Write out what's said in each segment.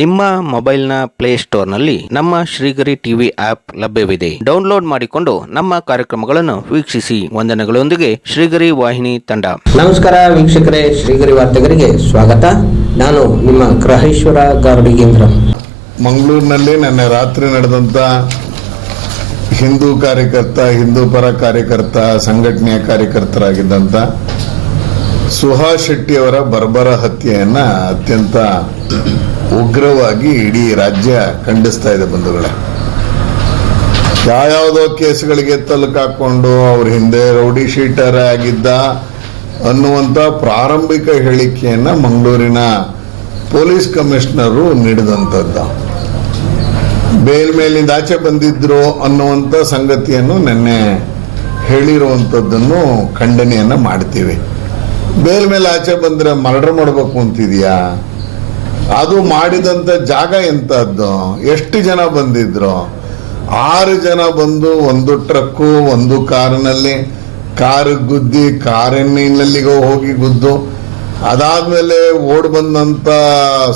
ನಿಮ್ಮ ಮೊಬೈಲ್ನ ಪ್ಲೇಸ್ಟೋರ್ನಲ್ಲಿ ನಮ್ಮ ಶ್ರೀಗರಿ ಟಿವಿ ಆಪ್ ಲಭ್ಯವಿದೆ. ಡೌನ್ಲೋಡ್ ಮಾಡಿಕೊಂಡು ನಮ್ಮ ಕಾರ್ಯಕ್ರಮಗಳನ್ನು ವೀಕ್ಷಿಸಿ. ವಂದನೆಗಳೊಂದಿಗೆ ಶ್ರೀಗರಿ ವಾಹಿನಿ ತಂಡ. ನಮಸ್ಕಾರ ವೀಕ್ಷಕರೇ, ಶ್ರೀಗರಿ ವಾರ್ತೆಗರಿಗೆ ಸ್ವಾಗತ. ನಾನು ನಿಮ್ಮ ಗ್ರಹೇಶ್ವರ ಗಾರ್ಡಿಗೇಂದ್ರ. ಮಂಗಳೂರಿನಲ್ಲಿ ನಿನ್ನೆ ರಾತ್ರಿ ನಡೆದಂತ ಹಿಂದೂ ಕಾರ್ಯಕರ್ತ, ಹಿಂದೂ ಪರ ಕಾರ್ಯಕರ್ತ, ಸಂಘಟನೆಯ ಕಾರ್ಯಕರ್ತರಾಗಿದ್ದಂತ ಸುಹಾಸ್ ಶೆಟ್ಟಿ ಅವರ ಬರ್ಬರ ಹತ್ಯೆಯನ್ನ ಅತ್ಯಂತ ಉಗ್ರವಾಗಿ ಇಡೀ ರಾಜ್ಯ ಖಂಡಿಸ್ತಾ ಇದೆ. ಬಂಧುಗಳೇ, ಯಾವ್ಯಾವುದೋ ಕೇಸ್ಗಳಿಗೆ ತಲುಕಾಕೊಂಡು ಅವ್ರ ಹಿಂದೆ ರೌಡಿ ಶೀಟರ್ ಆಗಿದ್ದ ಅನ್ನುವಂತ ಪ್ರಾರಂಭಿಕ ಹೇಳಿಕೆಯನ್ನ ಮಂಗಳೂರಿನ ಪೊಲೀಸ್ ಕಮಿಷನರು ನೀಡಿದಂಥದ್ದು. ಬೇಲ್ ಮೇಲಿಂದ ಆಚೆ ಬಂದಿದ್ರು ಅನ್ನುವಂಥ ಸಂಗತಿಯನ್ನು ನಿನ್ನೆ ಹೇಳಿರುವಂಥದ್ದನ್ನು ಖಂಡನೆಯನ್ನ ಮಾಡ್ತೀವಿ. ಬೇಲ್ ಮೇಲೆ ಆಚೆ ಬಂದ್ರೆ ಮರ್ಡರ್ ಮಾಡಬೇಕು ಅಂತಿದ್ಯಾ? ಅದು ಮಾಡಿದಂತ ಜಾಗ ಎಂತದ್ದು? ಎಷ್ಟು ಜನ ಬಂದಿದ್ರು? 6 ಜನ ಬಂದು ಒಂದು ಟ್ರಕ್ಕು, ಒಂದು ಕಾರಿನಲ್ಲಿ, ಕಾರ್ ಗುದ್ದಿ, ಕಾರಿನಲ್ಲಿಗೋ ಹೋಗಿ ಗುದ್ದು, ಅದಾದ್ಮೇಲೆ ಓಡ್ ಬಂದಂತ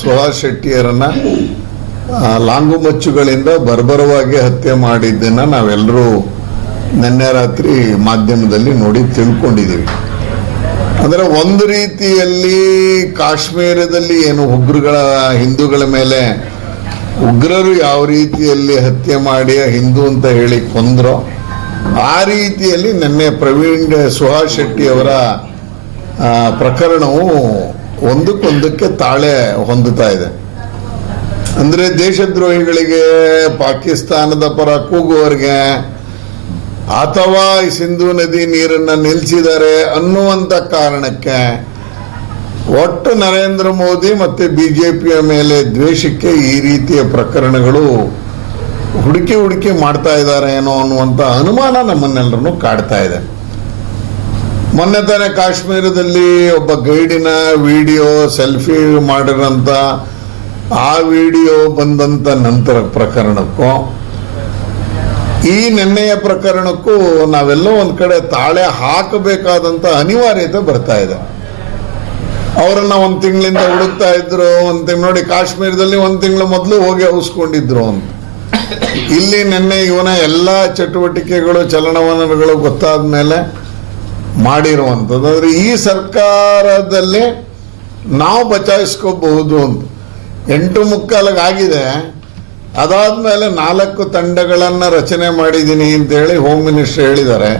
ಸುಹಾಸ್ ಶೆಟ್ಟಿಯರನ್ನ ಲಾಂಗು ಮಚ್ಚುಗಳಿಂದ ಬರ್ಬರವಾಗಿ ಹತ್ಯೆ ಮಾಡಿದ್ದನ್ನ ನಾವೆಲ್ಲರೂ ನಿನ್ನೆ ರಾತ್ರಿ ಮಾಧ್ಯಮದಲ್ಲಿ ನೋಡಿ ತಿಳ್ಕೊಂಡಿದ್ದೀವಿ. ಅಂದ್ರೆ ಒಂದು ರೀತಿಯಲ್ಲಿ ಕಾಶ್ಮೀರದಲ್ಲಿ ಏನು ಹಿಂದೂಗಳ ಮೇಲೆ ಉಗ್ರರು ಯಾವ ರೀತಿಯಲ್ಲಿ ಹತ್ಯೆ ಮಾಡಿ ಹಿಂದೂ ಅಂತ ಹೇಳಿ ಕೊಂದ್ರೋ ಆ ರೀತಿಯಲ್ಲಿ ನಿನ್ನೆ ಸುಹಾಸ್ ಶೆಟ್ಟಿ ಅವರ ಪ್ರಕರಣವು ಒಂದಕ್ಕೊಂದಕ್ಕೆ ತಾಳೆ ಹೊಂದುತ್ತಾ ಇದೆ. ಅಂದ್ರೆ ದೇಶದ್ರೋಹಿಗಳಿಗೆ, ಪಾಕಿಸ್ತಾನದ ಪರ ಕೂಗುವವರಿಗೆ, ಅಥವಾ ಸಿಂಧೂ ನದಿ ನೀರನ್ನ ನಿಲ್ಲಿಸಿದ್ದಾರೆ ಅನ್ನುವಂತ ಕಾರಣಕ್ಕೆ ಒಟ್ಟು ನರೇಂದ್ರ ಮೋದಿ ಮತ್ತೆ ಬಿಜೆಪಿಯ ಮೇಲೆ ದ್ವೇಷಕ್ಕೆ ಈ ರೀತಿಯ ಪ್ರಕರಣಗಳು ಹುಡುಕಿ ಮಾಡ್ತಾ ಇದ್ದಾರೆ ಏನೋ ಅನ್ನುವಂತ ಅನುಮಾನ ನಮ್ಮನ್ನೆಲ್ಲರನ್ನು ಕಾಡ್ತಾ ಇದೆ. ಮೊನ್ನೆ ತಾನೇ ಕಾಶ್ಮೀರದಲ್ಲಿ ಒಬ್ಬ ಗೈಡಿನ ವಿಡಿಯೋ ಸೆಲ್ಫಿ ಮಾಡಿರೋಂಥ ಆ ವಿಡಿಯೋ ಬಂದಂತ ನಂತರ ಪ್ರಕರಣಕ್ಕೂ ಈ ನಿನ್ನೆಯ ಪ್ರಕರಣಕ್ಕೂ ನಾವೆಲ್ಲ ಒಂದ್ ಕಡೆ ತಾಳೆ ಹಾಕಬೇಕಾದಂತ ಅನಿವಾರ್ಯತೆ ಬರ್ತಾ ಇದೆ. ಅವರನ್ನ 1 ತಿಂಗಳಿಂದ ಹುಡುಕ್ತಾ ಇದ್ರು. ನೋಡಿ, ಕಾಶ್ಮೀರದಲ್ಲಿ 1 ತಿಂಗಳು ಮೊದಲು ಹೋಗಿ ಔಸ್ಕೊಂಡಿದ್ರು ಅಂತ. ಇಲ್ಲಿ ನಿನ್ನೆ ಇವನ ಎಲ್ಲಾ ಚಟುವಟಿಕೆಗಳು, ಚಲನವಲನಗಳು ಗೊತ್ತಾದ ಮೇಲೆ ಮಾಡಿರುವಂಥದ್ದು. ಅಂದ್ರೆ ಈ ಸರ್ಕಾರದಲ್ಲಿ ನಾವು ಬಚಾಯಿಸ್ಕೋಬಹುದು ಅಂತ 8:45 ಆಗಿದೆ. ಅದಾದ್ಮೇಲೆ 4 ತಂಡಗಳನ್ನ ರಚನೆ ಮಾಡಿದ್ದೀನಿ ಅಂತ ಹೇಳಿ ಹೋಮ್ ಮಿನಿಸ್ಟರ್ ಹೇಳಿದ್ದಾರೆ.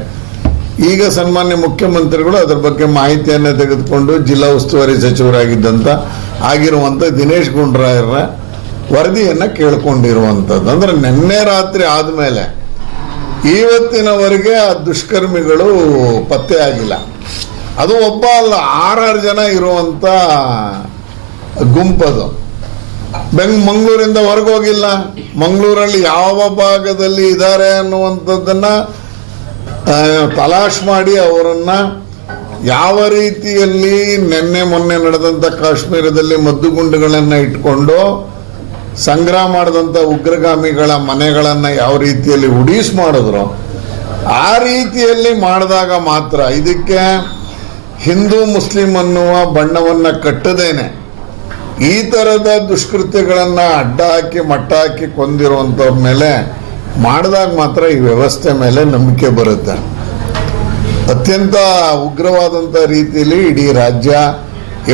ಈಗ ಸನ್ಮಾನ್ಯ ಮುಖ್ಯಮಂತ್ರಿಗಳು ಅದರ ಬಗ್ಗೆ ಮಾಹಿತಿಯನ್ನ ತೆಗೆದುಕೊಂಡು ಜಿಲ್ಲಾ ಉಸ್ತುವಾರಿ ಸಚಿವರಾಗಿದ್ದಂತ ಆಗಿರುವಂತ ದಿನೇಶ್ ಗುಂಡೂರಾಯರ ವರದಿಯನ್ನ ಕೇಳ್ಕೊಂಡಿರುವಂತದ್ದು. ಅಂದ್ರೆ ನಿನ್ನೆ ರಾತ್ರಿ ಆದ್ಮೇಲೆ ಇವತ್ತಿನವರೆಗೆ ಆ ದುಷ್ಕರ್ಮಿಗಳು ಪತ್ತೆ ಆಗಿಲ್ಲ. ಅದು ಒಬ್ಬ ಅಲ್ಲ, 6 ಜನ ಇರುವಂತ ಗುಂಪದು. ಮಂಗಳೂರಿಂದ ಹೊರಗೋಗಿಲ್ಲ. ಮಂಗಳೂರಲ್ಲಿ ಯಾವ ಭಾಗದಲ್ಲಿ ಇದ್ದಾರೆ ಅನ್ನುವಂಥದ್ದನ್ನ ತಲಾಶ್ ಮಾಡಿ ಅವರನ್ನ ಯಾವ ರೀತಿಯಲ್ಲಿ ಮೊನ್ನೆ ನಡೆದಂತ ಕಾಶ್ಮೀರದಲ್ಲಿ ಮದ್ದುಗುಂಡುಗಳನ್ನ ಇಟ್ಕೊಂಡು ಸಂಗ್ರಹ ಮಾಡಿದಂತ ಉಗ್ರಗಾಮಿಗಳ ಮನೆಗಳನ್ನ ಯಾವ ರೀತಿಯಲ್ಲಿ ಉಡೀಸ್ ಮಾಡಿದ್ರು ಆ ರೀತಿಯಲ್ಲಿ ಮಾಡಿದಾಗ ಮಾತ್ರ ಇದಕ್ಕೆ ಹಿಂದೂ ಮುಸ್ಲಿಂ ಅನ್ನುವ ಬಣ್ಣವನ್ನ ಕಟ್ಟದೇನೆ ಈ ತರದ ದುಷ್ಕೃತ್ಯಗಳನ್ನ ಅಡ್ಡ ಹಾಕಿ ಮಟ್ಟ ಹಾಕಿ ಕೊಂದಿರುವಂತವ್ರ ಮೇಲೆ ಮಾಡಿದಾಗ ಮಾತ್ರ ಈ ವ್ಯವಸ್ಥೆ ಮೇಲೆ ನಂಬಿಕೆ ಬರುತ್ತೆ. ಅತ್ಯಂತ ಉಗ್ರವಾದಂತ ರೀತಿಯಲ್ಲಿ ಇಡೀ ರಾಜ್ಯ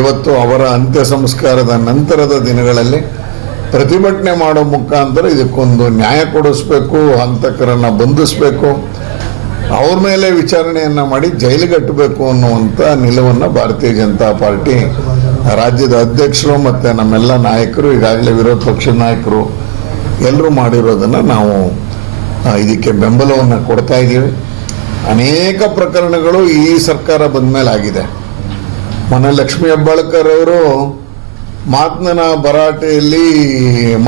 ಇವತ್ತು ಅವರ ಅಂತ್ಯ ಸಂಸ್ಕಾರದ ನಂತರದ ದಿನಗಳಲ್ಲಿ ಪ್ರತಿಭಟನೆ ಮಾಡೋ ಮುಖಾಂತರ ಇದಕ್ಕೊಂದು ನ್ಯಾಯ ಕೊಡಿಸ್ಬೇಕು, ಹಂತಕರನ್ನ ಬಂಧಿಸಬೇಕು, ಅವ್ರ ಮೇಲೆ ವಿಚಾರಣೆಯನ್ನ ಮಾಡಿ ಜೈಲಿಗಟ್ಟಬೇಕು ಅನ್ನುವಂಥ ನಿಲುವನ್ನ ಭಾರತೀಯ ಜನತಾ ಪಾರ್ಟಿ ರಾಜ್ಯದ ಅಧ್ಯಕ್ಷರು ಮತ್ತೆ ನಮ್ಮೆಲ್ಲ ನಾಯಕರು, ಈಗಾಗಲೇ ವಿರೋಧ ಪಕ್ಷದ ನಾಯಕರು ಎಲ್ಲರೂ ಮಾಡಿರೋದನ್ನ ನಾವು ಇದಕ್ಕೆ ಬೆಂಬಲವನ್ನು ಕೊಡ್ತಾ ಇದ್ದೀವಿ. ಅನೇಕ ಪ್ರಕರಣಗಳು ಈ ಸರ್ಕಾರ ಬಂದ ಮೇಲೆ ಆಗಿದೆ. ಮೊನ್ನೆ ಲಕ್ಷ್ಮೀ ಹೆಬ್ಬಾಳ್ಕರ್ ಅವರು ಮಾತಿನ ಭರಾಟೆಯಲ್ಲಿ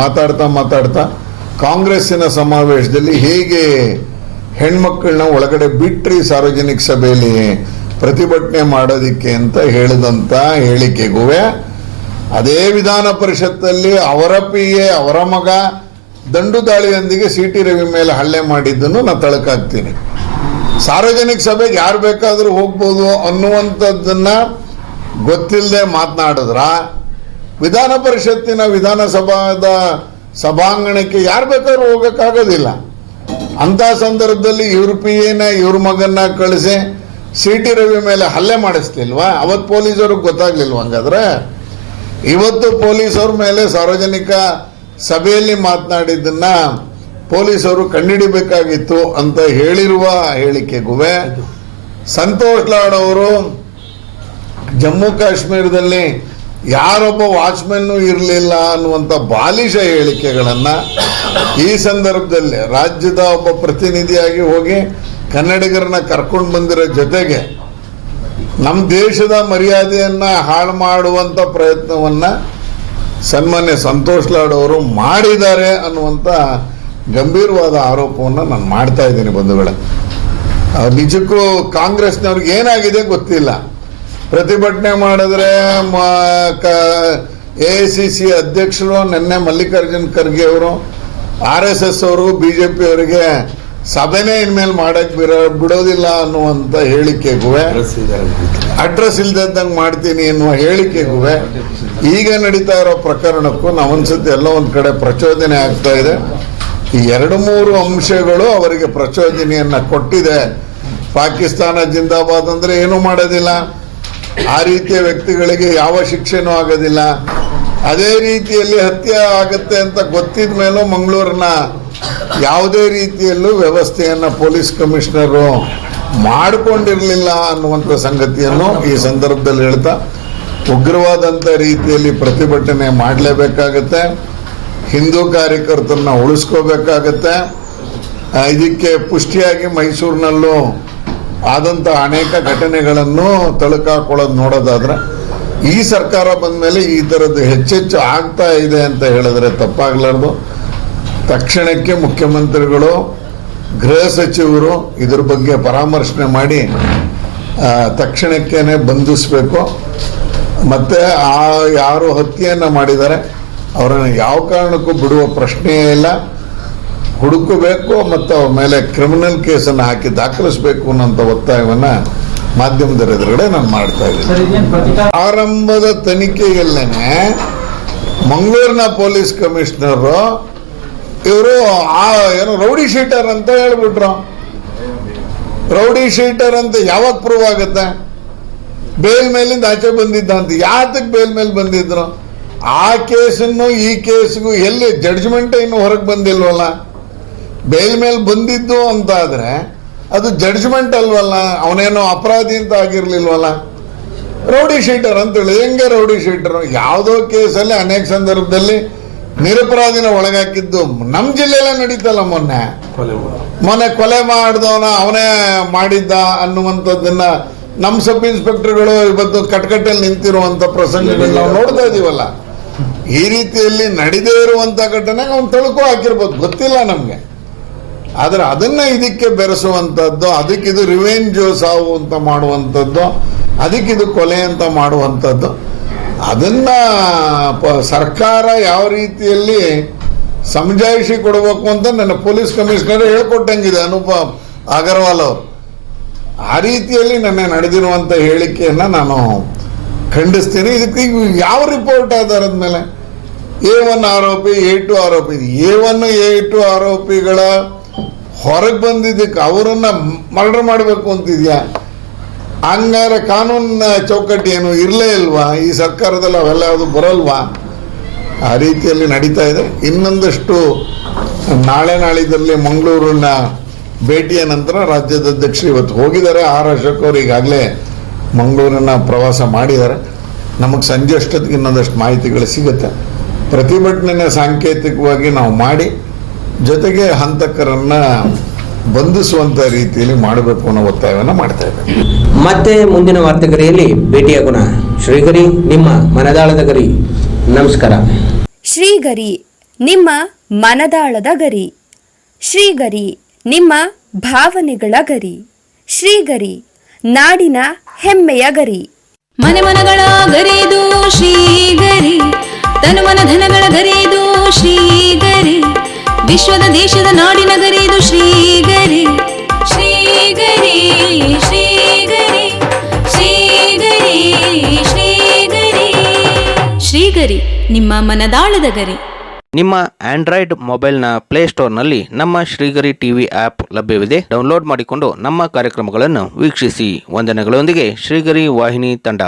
ಮಾತಾಡ್ತಾ ಕಾಂಗ್ರೆಸ್ಸಿನ ಸಮಾವೇಶದಲ್ಲಿ ಹೇಗೆ ಹೆಣ್ಮಕ್ಕಳನ್ನ ಒಳಗಡೆ ಬಿಟ್ರಿ ಸಾರ್ವಜನಿಕ ಸಭೆಯಲ್ಲಿ ಪ್ರತಿಭಟನೆ ಮಾಡೋದಿಕ್ಕೆ ಅಂತ ಹೇಳಿದಂತ ಹೇಳಿಕೆಗೂ ಅದೇ ವಿಧಾನ ಪರಿಷತ್ತಲ್ಲಿ ಅವರ PA ಅವರ ಮಗ ದಂಡು ದಾಳಿಯೊಂದಿಗೆ CT ರವಿ ಮೇಲೆ ಹಲ್ಲೆ ಮಾಡಿದ್ದನ್ನು ನಾನು ತಳಕಾಗ್ತೀನಿ. ಸಾರ್ವಜನಿಕ ಸಭೆಗೆ ಯಾರು ಬೇಕಾದರೂ ಹೋಗ್ಬೋದು ಅನ್ನುವಂಥದ್ದನ್ನ ಗೊತ್ತಿಲ್ಲದೆ ಮಾತನಾಡಿದ್ರ ವಿಧಾನ ಪರಿಷತ್ತಿನ ವಿಧಾನಸಭಾದ ಸಭಾಂಗಣಕ್ಕೆ ಯಾರು ಬೇಕಾದ್ರೂ ಹೋಗೋಕ್ಕಾಗೋದಿಲ್ಲ. ಅಂಥ ಸಂದರ್ಭದಲ್ಲಿ ಇವ್ರ ಪಿಎನ ಇವ್ರ ಮಗನ್ನ ಕಳಿಸಿ CT ರವಿ ಮೇಲೆ ಹಲ್ಲೆ ಮಾಡಿಸ್ಲಿಲ್ವಾ? ಅವತ್ತು ಪೊಲೀಸರಿಗೆ ಗೊತ್ತಾಗ್ಲಿಲ್ವ? ಹಂಗಾದ್ರೆ ಇವತ್ತು ಪೊಲೀಸವ್ರ ಮೇಲೆ ಸಾರ್ವಜನಿಕ ಸಭೆಯಲ್ಲಿ ಮಾತನಾಡಿದ್ದನ್ನ ಪೊಲೀಸರು ಕಂಡುಹಿಡಿಬೇಕಾಗಿತ್ತು ಅಂತ ಹೇಳಿರುವ ಹೇಳಿಕೆಗೂ ಸಂತೋಷ್ ಲಾಡ್ ಅವರು ಜಮ್ಮು ಕಾಶ್ಮೀರದಲ್ಲಿ ಯಾರೊಬ್ಬ ವಾಚ್ಮೆನ್ನು ಇರಲಿಲ್ಲ ಅನ್ನುವಂಥ ಬಾಲಿಶ ಹೇಳಿಕೆಗಳನ್ನು ಈ ಸಂದರ್ಭದಲ್ಲಿ ರಾಜ್ಯದ ಒಬ್ಬ ಪ್ರತಿನಿಧಿಯಾಗಿ ಹೋಗಿ ಕನ್ನಡಿಗರನ್ನ ಕರ್ಕೊಂಡು ಬಂದಿರೋ ಜೊತೆಗೆ ನಮ್ಮ ದೇಶದ ಮರ್ಯಾದೆಯನ್ನ ಹಾಳು ಮಾಡುವಂಥ ಪ್ರಯತ್ನವನ್ನ ಸನ್ಮಾನ್ಯ ಸಂತೋಷ್ ಲಾಡ್ ಅವರು ಮಾಡಿದ್ದಾರೆ ಅನ್ನುವಂಥ ಗಂಭೀರವಾದ ಆರೋಪವನ್ನು ನಾನು ಮಾಡ್ತಾ ಇದ್ದೀನಿ ಬಂಧುಗಳೇ. ನಿಜಕ್ಕೂ ಕಾಂಗ್ರೆಸ್ನವ್ರಿಗೆ ಏನಾಗಿದೆ ಗೊತ್ತಿಲ್ಲ. ಪ್ರತಿಭಟನೆ ಮಾಡಿದ್ರೆ AICC ಅಧ್ಯಕ್ಷರು ನಿನ್ನೆ ಮಲ್ಲಿಕಾರ್ಜುನ್ ಖರ್ಗೆ ಅವರು RSS ಅವರು BJP ಅವರಿಗೆ ಸಭೆನೇ ಇನ್ಮೇಲೆ ಮಾಡಕ್ ಬಿಡೋದಿಲ್ಲ ಅನ್ನುವಂಥ ಹೇಳಿಕೆಗೂ ಅಡ್ರೆಸ್ ಇಲ್ದಂಗೆ ಮಾಡ್ತೀನಿ ಎನ್ನುವ ಹೇಳಿಕೆಗೂ ಈಗ ನಡೀತಾ ಇರೋ ಪ್ರಕರಣಕ್ಕೂ ನಾವೊಂದ್ಸತಿ ಎಲ್ಲ ಒಂದ್ ಕಡೆ ಪ್ರಚೋದನೆ ಆಗ್ತಾ ಇದೆ. ಈ 2-3 ಅಂಶಗಳು ಅವರಿಗೆ ಪ್ರಚೋದನೆಯನ್ನ ಕೊಟ್ಟಿದೆ. ಪಾಕಿಸ್ತಾನ ಜಿಂದಾಬಾದ್ ಅಂದ್ರೆ ಏನೂ ಮಾಡೋದಿಲ್ಲ, ಆ ರೀತಿಯ ವ್ಯಕ್ತಿಗಳಿಗೆ ಯಾವ ಶಿಕ್ಷೆನೂ ಆಗೋದಿಲ್ಲ. ಅದೇ ರೀತಿಯಲ್ಲಿ ಹತ್ಯೆ ಆಗುತ್ತೆ ಅಂತ ಗೊತ್ತಿದ ಮೇಲೂ ಮಂಗಳೂರಿನ ಯಾವುದೇ ರೀತಿಯಲ್ಲೂ ವ್ಯವಸ್ಥೆಯನ್ನ ಪೊಲೀಸ್ ಕಮಿಷನರು ಮಾಡಿಕೊಂಡಿರಲಿಲ್ಲ ಅನ್ನುವಂಥ ಸಂಗತಿಯನ್ನು ಈ ಸಂದರ್ಭದಲ್ಲಿ ಹೇಳ್ತಾ, ಉಗ್ರವಾದಂಥ ರೀತಿಯಲ್ಲಿ ಪ್ರತಿಭಟನೆ ಮಾಡಲೇಬೇಕಾಗತ್ತೆ. ಹಿಂದೂ ಕಾರ್ಯಕರ್ತರನ್ನ ಉಳಿಸ್ಕೋಬೇಕಾಗತ್ತೆ. ಇದಕ್ಕೆ ಪುಷ್ಟಿಯಾಗಿ ಮೈಸೂರಿನಲ್ಲೂ ಆದಂಥ ಅನೇಕ ಘಟನೆಗಳನ್ನು ತಳುಕಾಕೊಳ್ಳೋದು ನೋಡೋದಾದ್ರೆ ಈ ಸರ್ಕಾರ ಬಂದ ಮೇಲೆ ಈ ಥರದ್ದು ಹೆಚ್ಚೆಚ್ಚು ಆಗ್ತಾ ಇದೆ ಅಂತ ಹೇಳಿದ್ರೆ ತಪ್ಪಾಗ್ಲಾರ್ದು. ತಕ್ಷಣಕ್ಕೆ ಮುಖ್ಯಮಂತ್ರಿಗಳು, ಗೃಹ ಸಚಿವರು ಇದ್ರ ಬಗ್ಗೆ ಪರಾಮರ್ಶನೆ ಮಾಡಿ ತಕ್ಷಣಕ್ಕೇನೆ ಬಂಧಿಸಬೇಕು. ಮತ್ತೆ ಯಾರು ಹತ್ಯೆಯನ್ನು ಮಾಡಿದ್ದಾರೆ ಅವರನ್ನು ಯಾವ ಕಾರಣಕ್ಕೂ ಬಿಡುವ ಪ್ರಶ್ನೆಯೇ ಇಲ್ಲ. ಹುಡುಕಬೇಕು ಮತ್ತು ಅವ್ರ ಮೇಲೆ ಕ್ರಿಮಿನಲ್ ಕೇಸನ್ನು ಹಾಕಿ ದಾಖಲಿಸಬೇಕು ಅನ್ನೋಂಥ ಒತ್ತಾಯವನ್ನು ಮಾಧ್ಯಮದ ಎದುರುಗಡೆ ನಾನು ಮಾಡ್ತಾ ಇದ್ದೀನಿ. ಆರಂಭದ ತನಿಖೆಯಲ್ಲೇನೆ ಮಂಗಳೂರಿನ ಪೊಲೀಸ್ ಕಮಿಷನರು ಇವರು ಏನು ರೌಡಿ ಶೀಟರ್ ಅಂತ ಹೇಳ್ಬಿಟ್ರು. ರೌಡಿ ಶೀಟರ್ ಅಂತ ಯಾವಾಗ ಪ್ರೂವ್ ಆಗುತ್ತೆ? ಬೇಲ್ ಮೇಲಿಂದ ಆಚೆ ಬಂದಿದ್ದ ಅಂತ. ಯಾತಕ್ಕೆ ಬೇಲ್ ಮೇಲೆ ಬಂದಿದ್ರು? ಆ ಕೇಸನ್ನು ಈ ಕೇಸ್ಗೂ ಎಲ್ಲಿ ಜಡ್ಜ್ಮೆಂಟ್ ಇನ್ನು ಹೊರಗೆ ಬಂದಿಲ್ವಲ್ಲ. ಬೇಲ್ ಮೇಲೆ ಬಂದಿದ್ದು ಅಂತ ಆದ್ರೆ ಅದು ಜಡ್ಜ್ಮೆಂಟ್ ಅಲ್ವಲ್ಲ, ಅವನೇನೋ ಅಪರಾಧಿ ಅಂತ ಆಗಿರ್ಲಿಲ್ವಲ್ಲ. ರೌಡಿ ಶೀಟರ್ ಅಂತ ಹೇಳಿ ಹೆಂಗೆ ರೌಡಿ ಶೀಟರ್? ಯಾವುದೋ ಕೇಸಲ್ಲಿ ಅನೇಕ ಸಂದರ್ಭದಲ್ಲಿ ನಿರಪರಾಧಿನ ಒಳಗಾಕಿದ್ದು ನಮ್ಮ ಜಿಲ್ಲೆಯಲ್ಲೇ ನಡೀತಲ್ಲ. ಮೊನ್ನೆ ಕೊಲೆ ಮಾಡಿದವನ ಅವನೇ ಮಾಡಿದ್ದ ಅನ್ನುವಂಥದ್ದನ್ನ ನಮ್ಮ ಸಬ್ ಇನ್ಸ್ಪೆಕ್ಟರ್ಗಳು ಇವತ್ತು ಕಟ್ಕಟ್ಟಲ್ಲಿ ನಿಂತಿರುವಂತ ಪ್ರಸಂಗಗಳನ್ನ ನಾವು ನೋಡ್ತಾ ಇದೀವಲ್ಲ. ಈ ರೀತಿಯಲ್ಲಿ ನಡೆದೇ ಇರುವಂತ ಘಟನೆಗೆ ಅವ್ನು ತಳುಕು ಹಾಕಿರ್ಬೋದು, ಗೊತ್ತಿಲ್ಲ ನಮ್ಗೆ. ಆದ್ರೆ ಅದನ್ನ ಇದಕ್ಕೆ ಬೆರೆಸುವಂಥದ್ದು, ಅದಕ್ಕಿದು ರಿವೆಂಜ್ ಸಾವು ಅಂತ ಮಾಡುವಂಥದ್ದು, ಅದಕ್ಕಿದು ಕೊಲೆ ಅಂತ ಮಾಡುವಂಥದ್ದು, ಅದನ್ನ ಸರ್ಕಾರ ಯಾವ ರೀತಿಯಲ್ಲಿ ಸಮಜಾಯಿಷಿ ಕೊಡಬೇಕು ಅಂತ ನನ್ನ ಪೊಲೀಸ್ ಕಮಿಷನರ್ ಹೇಳ್ಕೊಟ್ಟಂಗಿದೆ ಅನೂಪ್ ಅಗರ್ವಾಲ್ ಅವರು. ಆ ರೀತಿಯಲ್ಲಿ ನನ್ನ ನಡೆದಿರುವಂಥ ಹೇಳಿಕೆಯನ್ನು ನಾನು ಖಂಡಿಸ್ತೀನಿ. ಇದಕ್ಕೆ ಯಾವ ರಿಪೋರ್ಟ್ ಆಧಾರದ ಮೇಲೆ A1 ಆರೋಪಿ A2 ಆರೋಪಿ, A1 A2 ಆರೋಪಿಗಳ ಹೊರಗೆ ಬಂದಿದ್ದಕ್ಕೆ ಅವರನ್ನ ಮರ್ಡರ್ ಮಾಡಬೇಕು ಅಂತಿದ್ಯಾ? ಹಂಗಾರೆ ಕಾನೂನಿನ ಚೌಕಟ್ಟು ಏನು ಇರಲೇ ಇಲ್ವಾ? ಈ ಸರ್ಕಾರದಲ್ಲಿ ಅವೆಲ್ಲ ಯಾವುದು ಬರಲ್ವಾ? ಆ ರೀತಿಯಲ್ಲಿ ನಡೀತಾ ಇದೆ. ಇನ್ನೊಂದಷ್ಟು ನಾಳೆ ನಾಳಿದ್ದಲ್ಲಿ ಮಂಗಳೂರಿನ ಭೇಟಿಯ ನಂತರ ರಾಜ್ಯದ ಅಧ್ಯಕ್ಷರು ಇವತ್ತು ಹೋಗಿದ್ದಾರೆ. ಅಶೋಕ್ ಅವರು ಈಗಾಗಲೇ ಮಂಗಳೂರನ್ನ ಪ್ರವಾಸ ಮಾಡಿದ್ದಾರೆ. ನಮಗೆ ಸಂಜೆ ಅಷ್ಟೊತ್ತಿಗೆ ಇನ್ನೊಂದಷ್ಟು ಮಾಹಿತಿಗಳು ಸಿಗುತ್ತೆ. ಪ್ರತಿಭಟನೆ ಸಾಂಕೇತಿಕವಾಗಿ ನಾವು ಮಾಡಿ ಜೊತೆಗೆ ಹಂತಕರನ್ನ ಬಂಧಿಸುವಂತ ರೀತಿಯಲ್ಲಿ ಮಾಡಬೇಕು ಅನ್ನೋ ಒತ್ತಾಯವನ್ನು ಮಾಡ್ತಾ ಇದ್ದೇವೆ. ಮತ್ತೆ ಮುಂದಿನ ವಾರ್ತೆಗರಿಯಲ್ಲಿ ಭೇಟಿಯಾಗೋಣ. ಶ್ರೀಗರಿ, ನಿಮ್ಮ ಮನದಾಳದ ಗರಿ. ನಮಸ್ಕಾರ. ಶ್ರೀಗರಿ, ನಿಮ್ಮ ಮನದಾಳದ ಗರಿ. ಶ್ರೀಗರಿ, ನಿಮ್ಮ ಭಾವನೆಗಳ ಗರಿ. ಶ್ರೀಗರಿ, ನಾಡಿನ ಹೆಮ್ಮೆಯ ಗರಿ. ಮನೆ ಮನಗಳ ಗರಿದು ಶ್ರೀಗರಿ, ತನು ಮನ ಧನಗಳ ಗರಿದು ಶ್ರೀಗರಿ, ವಿಶ್ವದ ದೇಶದ ನಾಡಿನ ಗರಿದು ಶ್ರೀಗರಿ. ಶ್ರೀಗರಿ ಶ್ರೀಗರಿ ಶ್ರೀಗರಿ ಶ್ರೀಗರಿ ಶ್ರೀಗರಿ ನಿಮ್ಮ ಮನದಾಳದ ಗರಿ. ನಿಮ್ಮ ಆಂಡ್ರಾಯ್ಡ್ ಮೊಬೈಲ್ನ ಪ್ಲೇಸ್ಟೋರ್ನಲ್ಲಿ ನಮ್ಮ ಶ್ರೀಗರಿ ಟಿವಿ ಆಪ್ ಲಭ್ಯವಿದೆ. ಡೌನ್ಲೋಡ್ ಮಾಡಿಕೊಂಡು ನಮ್ಮ ಕಾರ್ಯಕ್ರಮಗಳನ್ನು ವೀಕ್ಷಿಸಿ. ವಂದನೆಗಳೊಂದಿಗೆ ಶ್ರೀಗರಿ ವಾಹಿನಿ ತಂಡ.